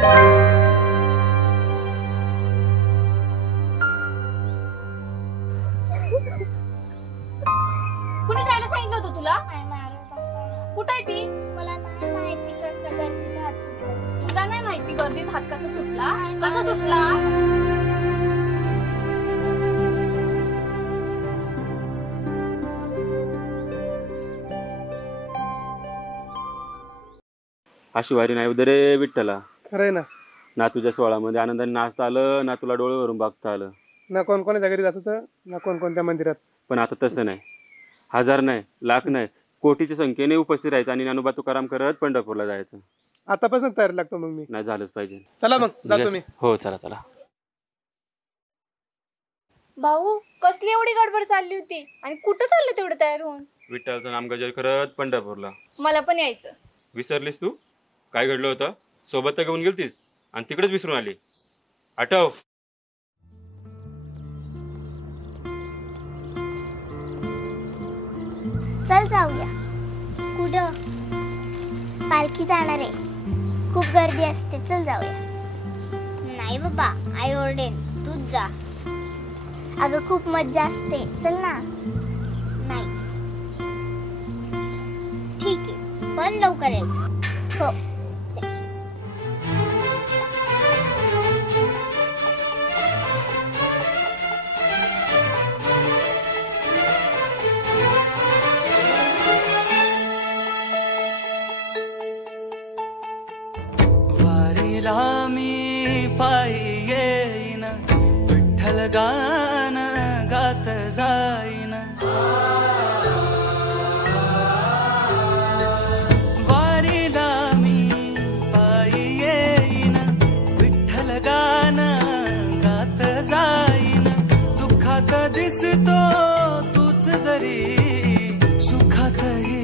कुणी जायला सांगितलं होतं तुला? कुठे आहे ती? मला नाही माहिती कसं गर्दीत हात सुटला. तुला नाही माहिती गर्दीत हात कसा सुटला? कसा सुटला? अशी वारी नाही उदे रे विठ्ठला. खरंय ना. ना तुझ्या सोहळ्यामध्ये आनंदाने नाचता आलं, ना तुला डोळ्यावरून बघता आलं. ना कोण कोणाच्या घरी जात होतं, ना कोणत्या मंदिरात. पण आता तसं नाही. हजार नाही, लाख नाही, कोटीच्या संख्येने उपस्थित राहायचं आणि ज्ञानोबा तुकाराम करत पंढरपूरला जायचं. आतापासून तयारी लागतो मग मी. नाही झालंच पाहिजे. चला मग जातो मी. हो चला चला. भाऊ कसली एवढी गडबड चालली होती आणि कुठं चालले तेवढं तयार होऊन? विठ्ठलचं नाम गजर करत पंढरपूरला. मला पण यायचं. विसरलीस तू? काय घडलं होतं? सोबत तर घेऊन गेलतीस आणि तिकडेच विसरून आली. आठव. चल जाऊया. कुठं? पालखी जाणार आहे. खूप गर्दी असते, चल जाऊया. नाही बाबा, आई ओरडेन, तूच जा. अगं खूप मज्जा असते, चल ना. नाही ठीक आहे, पण लवकर यायचं. हो. मी पायी येईन, विठ्ठल गान गात जाईन. वारीला मी पायी येईन, विठ्ठल गान गात जाईन. दुःखात दिसतो तूच जरी, सुखातही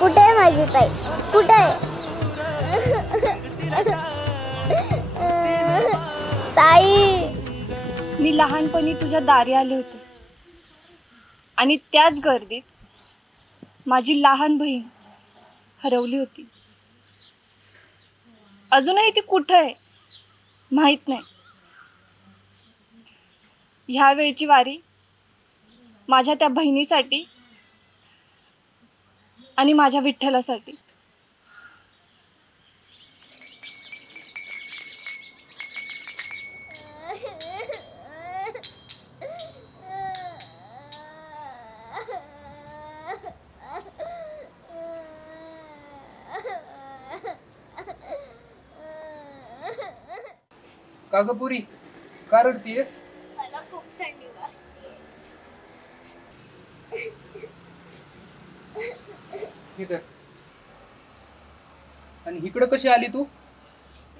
कुठे आहे माझी ताई? कुठे आहे ताई? मी लहानपणी तुझ्या दारी आले होते आणि त्याच गर्दीत माझी लहान बहीण हरवली होती. अजूनही ती कुठे आहे माहित नाही. ह्या वेळची वारी माझ्या त्या बहिणीसाठी आणि माझ्या विठ्ठलासाठी. का ग पुरी, का रडतीयस? मला खूप थंडी वाजते. आणि इकडं कशी आली तू?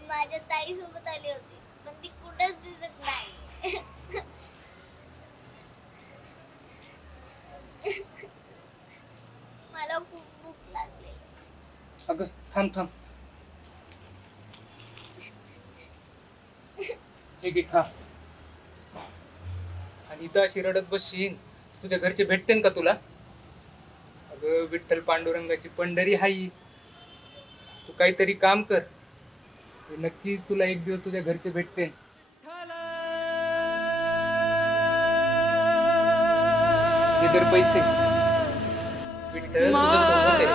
माझ्या ताई सोबत आली होती, पण ती कुठंच दिसत नाही. मला खूप भूक लागली. अगं थांब थांब, ठीक आहे खा. आणि इथं अशी रडत बसशील, तुझ्या घरचे भेटतेन का तुला? अगं विठ्ठल पांडुरंगाची पंढरी हाई, तू काहीतरी काम कर, नक्कीच तुला एक दिवस तुझ्या घरचे भेटते. इधर पैसे, विठ्ठल तुझं सोबत आहे.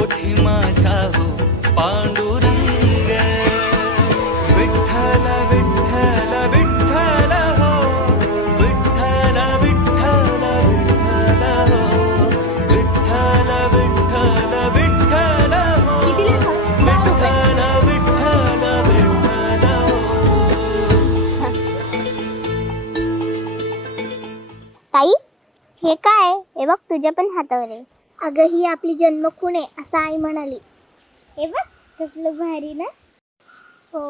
ओठी माझ्या हो पांडुरंग विठ्ठल विठ्ठल विठ्ठल हो विठ्ठल विठ्ठल विठ्ठल हो विठ्ठल विठ्ठल विठ्ठल हो कितीला विठ्ठल विठ्ठल विठ्ठल हो. ताई हे काय हे बघ तुझ्या पण हातावर आहे. अगं ही आपली जन्मखूण आहे असं आई म्हणाली. हे बघ कसलं भारी ना. हो